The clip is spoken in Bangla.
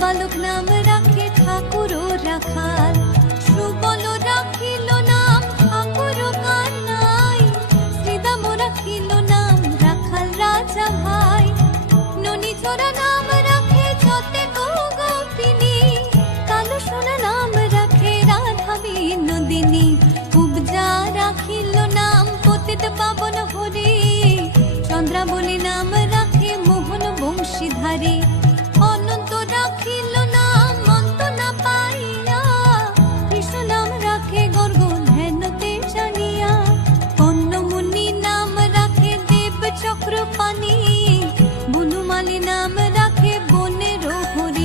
বালক নাম রাখে ঠাকুর ও রাখাল, সুবল রাখিল নাম ঠাকুর কানাই, শ্রীদাম রাখিল নাম রাখাল রাজা ভাই, ননী ছোড়া নাম রাখে যতে গোপিনী, কালো সোনা নাম রাখে রাধা বিনোদিনী, উপজা রাখিল নাম পতিত পাবন হরি, চন্দ্রাবলী নাম